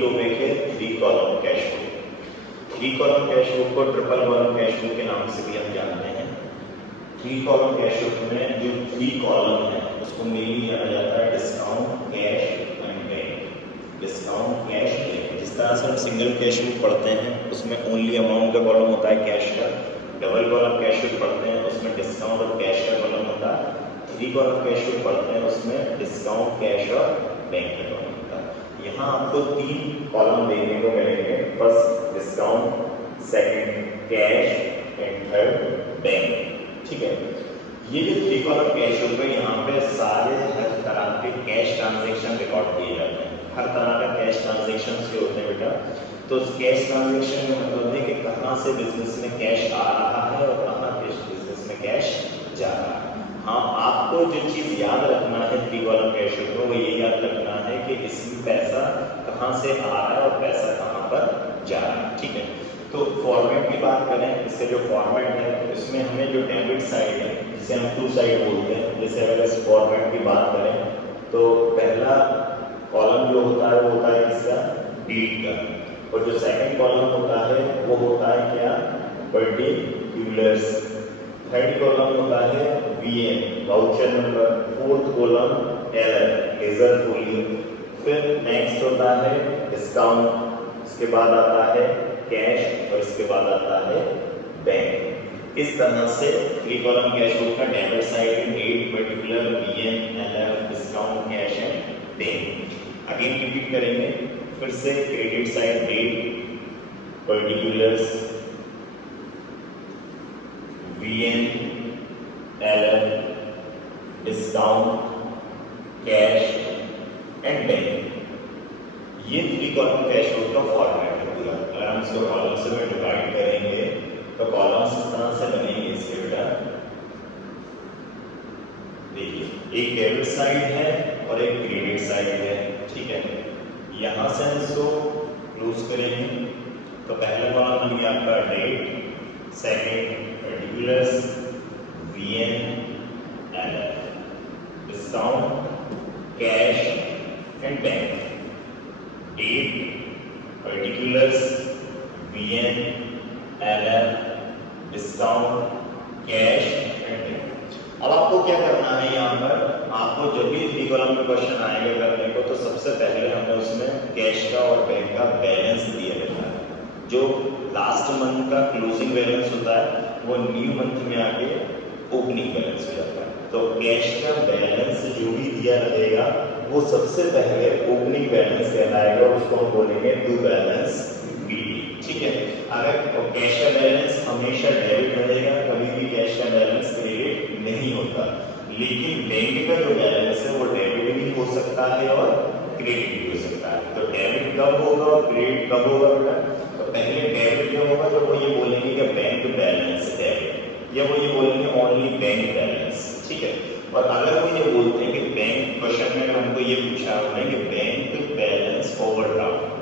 Topic है 3 column cash book. 3 column cash book को triple column cash book के नाम से भी हम जानते हैं। 3 कॉलम कैश बुक में जो 3 कॉलम है उसको मेनली जाना जाता है discount, cash and bank. Discount, cash, bank. जिस तरह से हम सिंगल कैश बुक पढ़ते हैं उसमें ओनली अमाउंट का कॉलम होता है कैश का। डबल कॉलम कैश बुक पढ़ते हैं उसमें डिस्काउंट और कैश का कॉलम होता है। 3 कॉलम कैश बुक पढ़ते हैं उसमें डिस्काउंट, कैश और बैंक का कॉलम होता है। यहाँ आपको 3 कॉलम देखने को मिलेंगे। First discount, second cash and third bank. ठीक है, ये जो 3 कॉलम कैश बुक है यहाँ पे सारे हर तरह के कैश ट्रांजैक्शन रिकॉर्ड किए जाते हैं। हर तरह का कैश ट्रांजैक्शन के होते हैं बेटा। तो कैश ट्रांजैक्शन का मतलब है कि कहाँ से बिजनेस में कैश आ रहा है और कहाँ बिजनेस में कैश जा रहा है। हाँ, आपको जो चीज़ याद रखना है 3 कॉलम कैश बुक में वो ये याद रखना है कि इसमें पैसा कहाँ से आ रहा है और पैसा कहाँ पर जा रहा है। ठीक है, तो फॉर्मेट की बात करें, इससे जो फॉर्मेट है इसमें हमें जो डेबिट साइड है जिसे हम 2 साइड बोलते हैं, जैसे अगर इस फॉर्मेट की बात करें तो पहला कॉलम जो होता है वो होता है किसका, डेट का, और जो सेकंड कॉलम होता है वो होता है क्या, पर्टिकुलर्स। थर्ड कॉलम होता है VN, voucher number. Fourth column LF, ledger folio. फिर नेक्स्ट होता है डिस्काउंट, इसके बाद आता है कैश और इसके बाद आता है बैंक। इस तरह से 3 कॉलम कैश बुक का डेबिट साइड है date, particular, VN, LF, discount, cash and bank. Again repeat करेंगे फिर से। Credit side date, particulars, VN, LF, discount, cash and bank. ये 3 कॉलम कैश बुक का फॉर्मेट है पूरा। अगर हम इसको कॉलम से में डिवाइड करेंगे तो कॉलम्स इस तरह से बनेंगे इसके बेटा। देखिए, एक डेबिट साइड है और एक क्रेडिट साइड है। ठीक है, यहां से हम इसको क्लोज करेंगे तो पहला कॉलम बन गया आपका date, second particulars, VN, LF, discount, cash and bank. Date, particulars, VN, LF, discount, cash and bank. अब आपको क्या करना है, यहाँ पर आपको जब भी 3 कॉलम में क्वेश्चन आएगा करने को तो सबसे पहले हमें उसमें कैश का और बैंक का बैलेंस दिया जाता है। जो लास्ट मंथ का क्लोजिंग बैलेंस होता है वो न्यू मंथ में आके ओपनिंग बैलेंस हो जाता है। तो कैश का बैलेंस जो भी दिया रहेगा वो सबसे पहले ओपनिंग बैलेंस कहलाएगा, उसको हम बोलेंगे टू बैलेंस बी। ठीक है, अगर कैश का बैलेंस हमेशा डेबिट रहेगा, कभी भी कैश का बैलेंस क्रेडिट नहीं होता। लेकिन बैंक का जो बैलेंस है वो डेबिट भी हो सकता है और क्रेडिट भी हो सकता है। तो डेबिट कब होगा और क्रेडिट कब होगा बेटा? तो पहले डेबिट जो होगा तो वो ये बोलेंगे कि बैंक बैलेंस डेबिट, या वो ये बोलेंगे ओनली बैंक बैलेंस। ठीक है, और अगर वो ये बोलते हैं कि बैंक, क्वेश्चन में हमको ये पूछा हुआ है कि bank balance overdraft,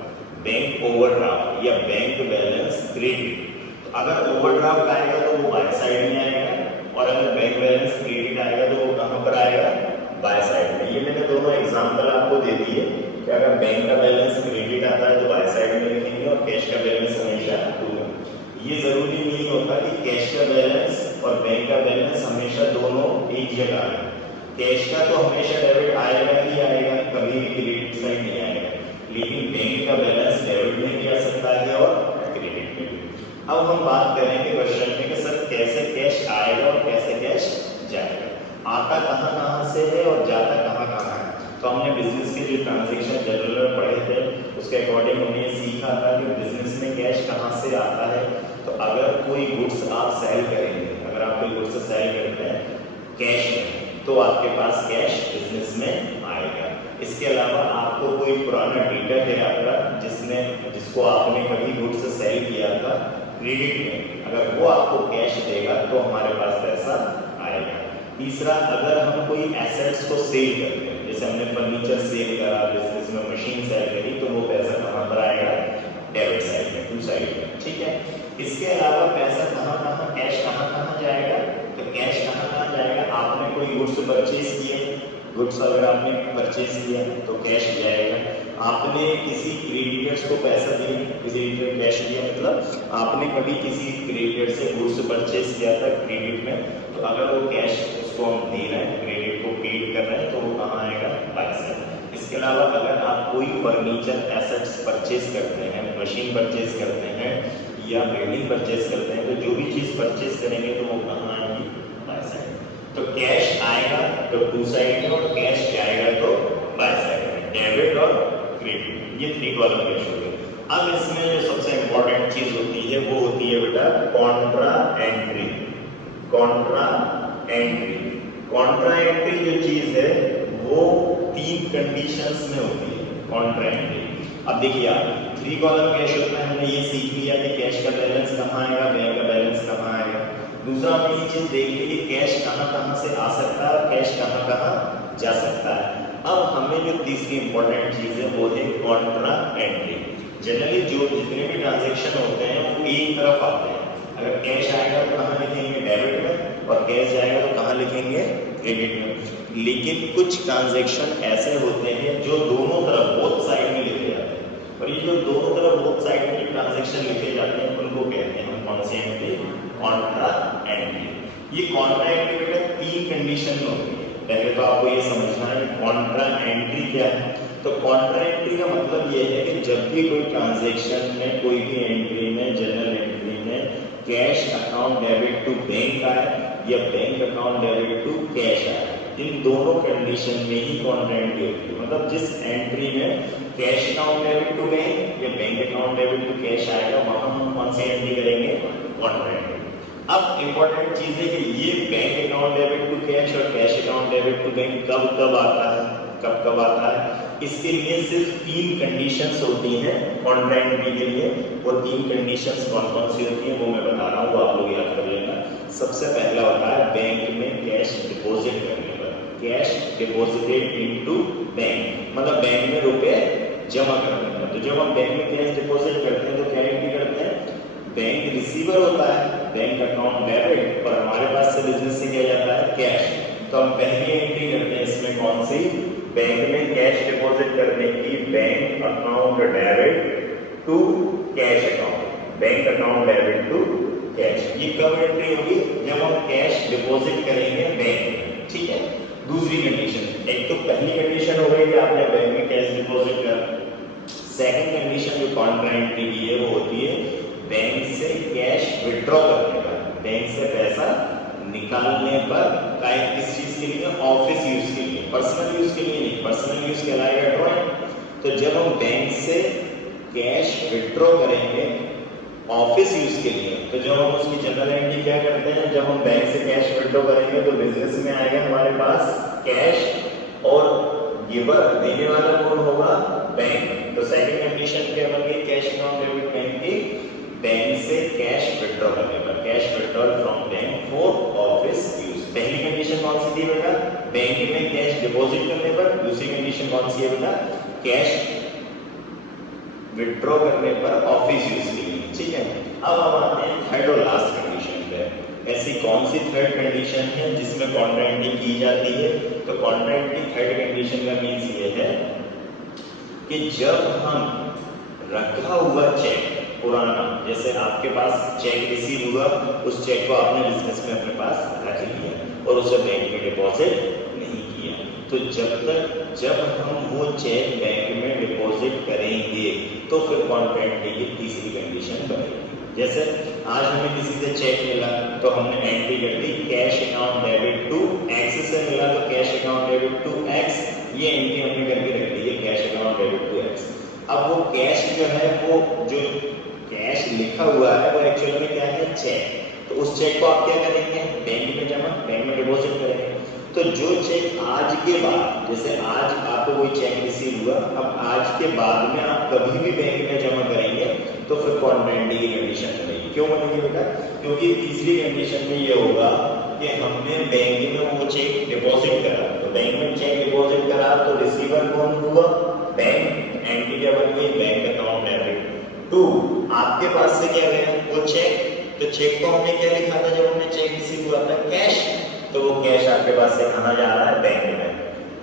bank overdraft या बैंक बैलेंस क्रेडिट, तो अगर ओवरड्राफ्ट आएगा तो वो बाय साइड में आएगा, और अगर बैंक बैलेंस क्रेडिट आएगा तो वो कहाँ पर आएगा, बाय साइड में। ये मैंने दोनों एग्जांपल आपको दे दिए कि अगर बैंक का बैलेंस क्रेडिट आता है तो बाय साइड में लिखेंगे और कैश का बैलेंस हमेशा टू में। ये जरूरी नहीं होता कि कैश का बैलेंस और बैंक का बैलेंस हमेशा दोनों एक जगह आए। कैश का तो हमेशा डेबिट आएगा ही आएगा, कभी भी क्रेडिट साइड नहीं आएगा। लेकिन बैंक का बैलेंस डेबिट में भी आ सकता है और क्रेडिट में भी। अब हम बात करेंगे क्वेश्चन में कि सर कैसे कैश आएगा और कैसे कैश जाएगा, आता कहाँ से है और जाता कहाँ है। तो हमने बिजनेस के जो ट्रांजैक्शन जनरल में पढ़े थे उसके अकॉर्डिंग हमने ये सीखा था कि बिजनेस में कैश कहाँ से आता है। तो अगर कोई गुड्स आप सेल करेंगे, अगर आप कोई गुड्स सेल करते हैं कैश में तो आपके पास कैश बिजनेस में आएगा। इसके अलावा आपको कोई पुराना डेटर है आपका जिसको आपने कभी गुड्स सेल किया था क्रेडिट में, अगर वो आपको कैश देगा तो हमारे पास पैसा आएगा। तीसरा, अगर हम कोई एसेट्स को सेल करते हैं, जैसे हमने फर्नीचर सेल करा, बिजनेस में मशीन सेल करी, तो वो पैसा कहाँ पर आएगा, डेबिट साइड में, टू साइड में। ठीक है, इसके अलावा पैसा कहाँ कैश कहाँ जाएगा, तो कैश कहाँ जाएगा, आपने कोई गुड्स परचेज किए, गुड्स अगर आपने परचेज किया तो कैश जाएगा। आपने किसी क्रेडिटर्स को पैसा दिया, क्रेडिटर कैश दिया, मतलब आपने कभी किसी क्रेडिटर से गुड्स परचेज किया था क्रेडिट में, तो अगर वो कैश उसको हम दे रहे हैं, क्रेडिट को पेड कर रहे हैं, तो वो कहाँ आएगा, बाय साइड। इसके अलावा अगर आप कोई फर्नीचर एसेट्स परचेज करते हैं, मशीन परचेज करते हैं या बिल्डिंग परचेज करते हैं, तो जो भी चीज परचेज करेंगे तो वो कहाँ आएगी, बाय साइड। तो कैश आएगा तो टू साइड में और कैश जाएगा तो बाय साइड में, डेबिट और क्रेडिट, ये 3 कॉलम कैश हो गए। अब इसमें जो सबसे इंपॉर्टेंट चीज होती है वो होती है बेटा Contra entry. Contra entry, Contra entry जो चीज है वो 3 कंडीशंस में होती है कॉन्ट्रा एंट्री। अब देखिए आप 3 कॉलम कैश होता है, हमने ये सीख लिया कि कैश का बैलेंस कहाँ आएगा, बैंक का बैलेंस कहाँ आएगा। दूसरा हमने ये चीज देख ली कि कैश कहाँ कहाँ से आ सकता है, कैश कहाँ कहाँ जा सकता है। अब हमें जो तीसरी इंपॉर्टेंट चीज है वो है कॉन्ट्रा एंट्री। जनरली जो जितने भी ट्रांजैक्शन होते हैं वो एक तरफ आते हैं। अगर कैश आएगा तो कहाँ लिखेंगे, डेबिट में, और कैश जाएगा तो कहाँ लिखेंगे, क्रेडिट में। लेकिन कुछ ट्रांजैक्शन ऐसे होते हैं जो दोनों तरफ, बोथ साइड में लिखे जाते हैं, और ये जो दोनों तरफ बोथ साइड में ट्रांजैक्शन लिखे जाते हैं उनको कहते हैं हम कौन सी एंट्री, कॉन्ट्रा एंट्री। ये कॉन्ट्रा एंट्री बेटा 3 कंडीशन में होती है। पहले तो आपको ये समझना है कॉन्ट्रा एंट्री क्या है। तो कॉन्ट्रा एंट्री का मतलब ये है कि जब भी कोई ट्रांजैक्शन में, कोई भी एंट्री में, जनरल एंट्री में cash account debit to bank आए या bank account debit to cash आए, इन दोनों कंडीशन में ही कॉन्ट्रा एंट्री होती है। मतलब जिस एंट्री में cash account debit to bank या bank account debit to cash आएगा वहां हम कौन सी एंट्री करेंगे, कॉन्ट्रा एंट्री। अब इंपॉर्टेंट चीज है कि ये bank account debit to cash और cash account debit to bank कब कब आता है, कब कब आता है, इसके लिए सिर्फ 3 कंडीशंस होती हैं कॉन्ट्रा एंट्री के लिए। वो 3 कंडीशंस कौन कौन सी होती हैं वो मैं बता रहा हूँ, वो आप लोग याद कर लेना। सबसे पहला होता है बैंक में कैश डिपॉजिट करने पर, कैश डिपॉजिटेड इनटू बैंक, मतलब बैंक में रुपए जमा करने पर। तो जब हम बैंक में कैश डिपॉजिट करते हैं तो क्या एंट्री करते हैं, बैंक रिसीवर होता है, बैंक अकाउंट डेबिट, और हमारे पास से बिजनेस से किया जाता है कैश। तो हम पहली एंट्री करते हैं इसमें कौन सी, बैंक में कैश डिपॉजिट करने की, bank account debit to cash account, bank account debit to cash. ये कब एंट्री होगी, जब हम कैश डिपॉजिट करेंगे बैंक में, ठीक है। दूसरी कंडीशन, एक तो पहली कंडीशन हो गई कि आपने बैंक में कैश डिपॉजिट कर। सेकंड कंडीशन जो कॉन्ट्रा एंट्री की है वो होती है बैंक से कैश विड्रॉ करने पर, बैंक से पैसा निकालने पर, किस चीज के लिए, ऑफिस यूज के लिए, पर्सनल यूज के लिए नहीं। पर्सनल यूज कहलाएगा ड्रॉइंग। तो जब हम बैंक से कैश विड्रॉ करेंगे ऑफिस यूज के लिए, तो जब हम उसकी जनरल एंट्री क्या करते हैं, जब हम बैंक से कैश विड्रॉ करेंगे तो बिजनेस में आएगा हमारे पास कैश, और गिवर देने वाला कौन होगा, बैंक। तो सेकंड कंडीशन क्या बन गई, कैश अकाउंट डेबिट बैंक की, बैंक से कैश विड्रॉ करने पर, cash withdrawal from bank for office use. पहली कंडीशन कौन सी थी बेटा, बैंक में कैश डिपॉजिट करने पर। दूसरी कंडीशन कौन सी है बेटा, कैश विड्रॉ करने पर ऑफिस यूज के लिए, ठीक है। अब हम आते हैं थर्ड और लास्ट कंडीशन पे। ऐसी कौन सी थर्ड कंडीशन है जिसमें कॉन्ट्रा एंट्री की जाती है, तो कॉन्ट्रा एंट्री थर्ड कंडीशन का मीन्स ये है कि जब हम रखा हुआ चेक पुराना, जैसे आपके पास चेक रिसीव हुआ, उस चेक को आपने बिजनेस में अपने पास रख लिया और उसे बैंक में डिपॉजिट नहीं किया, तो जब हम वो चेक बैंक में डिपॉजिट करेंगे तो फिर कॉन्ट्रा एंट्री की तीसरी कंडीशन बनेगी। जैसे आज हमें किसी से चेक मिला तो हमने एंट्री कर दी cash account debit to X से मिला, तो cash account debit to X, ये एंट्री हमने करके रख दी है cash account debit to X. अब वो कैश जो है, वो जो कैश लिखा हुआ है वो एक्चुअल में क्या है, चेक। तो उस चेक को आप क्या करेंगे, बैंक में जमा, बैंक में डिपॉजिट करेंगे। तो जो चेक आज के बाद, जैसे आज आपको कोई चेक रिसीव हुआ, अब आज के बाद में आप कभी भी बैंक में जमा करेंगे तो फिर कॉन्ट्रा एंट्री की कंडीशन बनेगी। क्यों बनेगी बेटा, क्योंकि तीसरी कंडीशन में ये होगा कि हमने बैंक में वो चेक डिपॉजिट करा, तो बैंक में चेक डिपॉजिट करा तो रिसीवर कौन हुआ, बैंक। एंट्री क्या बन गई, बैंक अकाउंट डेबिट टू आपके पास से क्या गया, वो चेक। तो चेक को हमने क्या लिखा था जब हमने चेक रिसीव हुआ था, कैश। तो वो कैश आपके पास से कहाँ जा रहा है, बैंक में।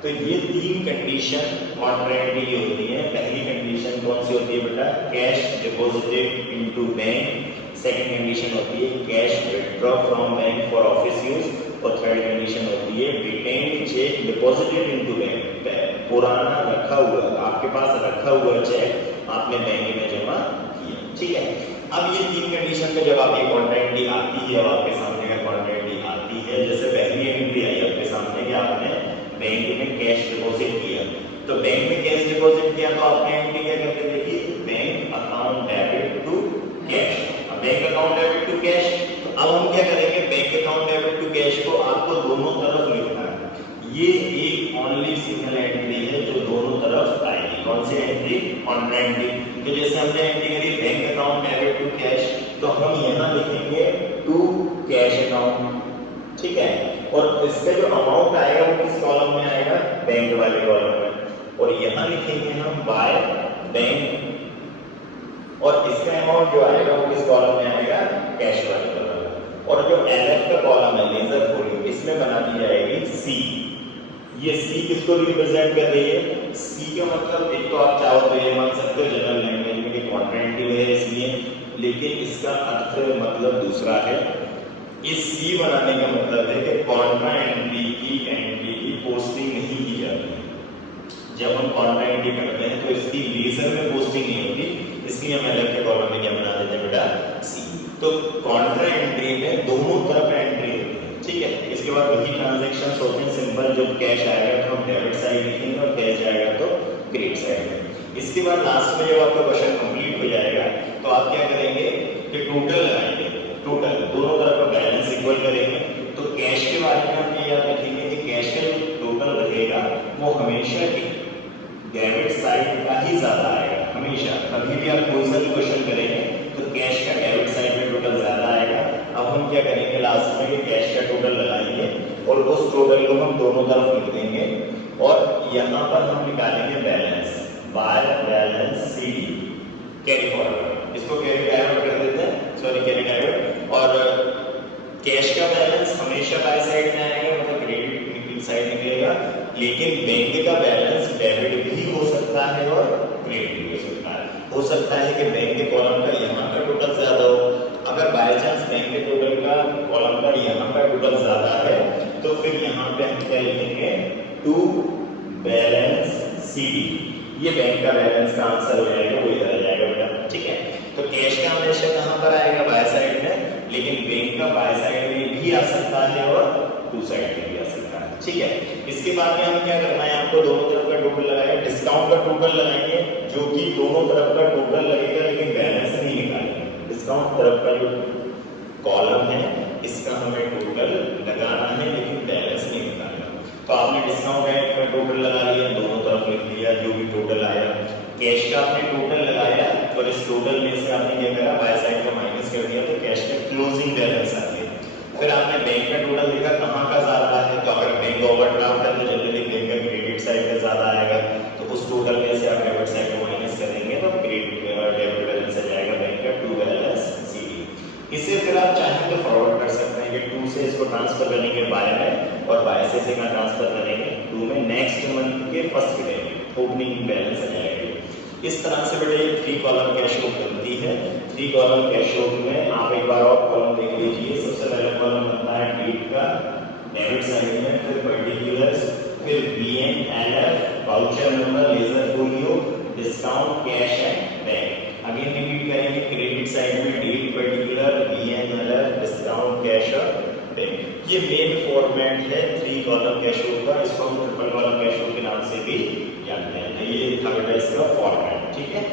तो ये तीन कंडीशन कॉन्ट्रैक्ट की होती है। पहली कंडीशन कौन सी होती है बेटा? Cash deposited into bank. Second condition होती है cash withdraw from bank for office use. और थर्ड कंडीशन होती है written cheque deposited into bank. पुराना रखा हुआ, आपके पास रखा हुआ चेक आपने बैंक में जमा किया, ठीक है। अब ये तीन कंडीशन पे जब आपकी कॉन्ट्रैक्ट आती है, आपके सामने का कॉन्ट्रैक्ट आती है, जैसे पहली एंट्री आई आपके सामने कि आपने बैंक में कैश डिपॉजिट किया, तो बैंक में कैश डिपॉजिट किया तो आपने एंट्री क्या करके देखी? Bank account debit to cash. Bank account debit to cash, तो अब हम क्या करेंगे? Bank account debit to cash को आपको दोनों तरफ लिखना है। ये एक ओनली सिंगल एंट्री है जो दोनों तरफ आएगी। कौन सी एंट्री? Contract entry. तो जैसे हमने एंट्री करी bank account debit to cash, तो हम यहाँ लिखेंगे टू कैश अकाउंट, ठीक है। और इसका जो अमाउंट आएगा वो किस कॉलम में आएगा? बैंक वाले कॉलम में। और यहाँ लिखेंगे हम बाय बैंक, और इसका अमाउंट जो आएगा वो किस कॉलम में आएगा? कैश वाले कॉलम में। और जो एलएफ का कॉलम है लेजर फोल्डिंग, इसमें बना दी जाएगी सी। ये सी किसको रिप्रेजेंट कर रही है? सी का मतलब एक तो आप चाहो तो ये मान सकते हो जनरल लैंग्वेज में कि कॉन्ट्रैक्टिव है इसलिए, लेकिन इसका अर्थ मतलब दूसरा है। इस सी बनाने का मतलब है कि कॉन्ट्रा एंट्री की पोस्टिंग नहीं की जाती है। जब हम कॉन्ट्रा एंट्री करते हैं तो इसकी लेजर में पोस्टिंग नहीं होती, इसलिए हम एलएफ के कॉलम में क्या बना देते हैं बेटा? सी। तो कॉन्ट्रा एंट्री में दोनों तरफ एंट्री होती है, ठीक है। इसके बाद वही ट्रांजैक्शंस होते हैं सिंपल। जब कैश आएगा तो हम डेबिट साइड लिखेंगे और कैश जाएगा तो क्रेडिट साइड में। इसके बाद लास्ट में जब आपका क्वेश्चन कंप्लीट हो जाएगा तो आप क्या करेंगे कि टोटल लगाएंगे। टोटल दोनों तरफ का बैलेंस इक्वल करेंगे। तो कैश के बारे में आप ये याद रखेंगे कि कैश का जो टोटल रहेगा वो हमेशा डेबिट साइड का ही ज्यादा आएगा। हमेशा कभी भी आप कोई सा भी क्वेश्चन करेंगे तो कैश का डेबिट साइड में टोटल ज्यादा आएगा। अब हम क्या करेंगे? लास्ट में कैश का टोटल लगाएंगे और उस टोटल को हम दोनों तरफ लिख देंगे, और यहाँ पर हम निकालेंगे balance by balance c d carry forward. इसको कैरी डायवर्ट कर देते हैं, सॉरी कैरी डायवर्ट। और कैश का बैलेंस हमेशा बाय साइड में आएगा, मतलब क्रेडिट साइड निकलेगा। लेकिन बैंक का बैलेंस डेबिट भी हो सकता है और क्रेडिट भी हो सकता है। हो सकता है कि बैंक के कॉलम का यहाँ का टोटल ज्यादा हो। अगर बाय चांस बैंक के टोटल का कॉलम का यहाँ का टोटल ज्यादा है तो फिर यहाँ पे हम क्या लिखेंगे? To balance c d. ये बैंक का बैलेंस का आंसर हो जाएगा, वो इधर आ जाएगा बेटा, ठीक है। तो कैश का हमेशा कहाँ पर आएगा? बाय साइड में, लेकिन बैंक का बाय साइड में भी आ सकता है और टू साइड में भी आ सकता है, ठीक है। इसके बाद में हम क्या करना है? आपको दोनों तरफ का टोटल लगाएंगे, डिस्काउंट का टोटल लगाएंगे, जो कि दोनों तरफ का टोटल लगेगा लेकिन बैलेंस नहीं निकालेंगे। डिस्काउंट तरफ का जो कॉलम है इसका हमें टोटल लगाना है लेकिन बैलेंस नहीं निकालना। तो आपने डिस्काउंट रेट का टोटल लगा लिया, दोनों तरफ लिख लिया जो भी टोटल आया। कैश का आपने टोटल लगाया और इस टोटल में से आपने क्या करा? बाय साइड का माइनस कर दिया, तो कैश का क्लोजिंग बैलेंस आ गया। फिर आपने बैंक का टोटल देखा कहाँ का ज्यादा है, तो अगर बैंक ओवरड्राफ्ट है तो जनरली बैंक का क्रेडिट साइड का ज्यादा आएगा, तो उस टोटल में से आप डेबिट साइड को माइनस करेंगे तो क्रेडिट डेबिट बैलेंस आ जाएगा बैंक का टू बैलेंस सी डी। इसे फिर आप चाहें तो फॉरवर्ड कर सकते हैं कि टू से इसको ट्रांसफर करेंगे बाय में, और बाय से इसका ट्रांसफर करेंगे टू में। नेक्स्ट मंथ के फर्स्ट डे ओपनिंग बैलेंस आ जाएगा। इस तरह से बेटे 3 कॉलम कैश बुक बनती है। 3 कॉलम कैश बुक में आप एक बार और कॉलम देख लीजिए। सबसे पहला कॉलम बनता है डेट का डेबिट साइड में, फिर पर्टिकुलर्स, फिर BNLF voucher number, ledger folio, discount, cash and bank. Again repeat करेंगे, क्रेडिट साइड में date, particular, BNLF, discount, cash और बैंक। ये मेन फॉर्मेट है 3 कॉलम कैश बुक का। इसको हम ट्रिपल कॉलम कैश बुक के नाम से भी जानते हैं। ये था बेटा इसका फॉर्मेट, ठीक है।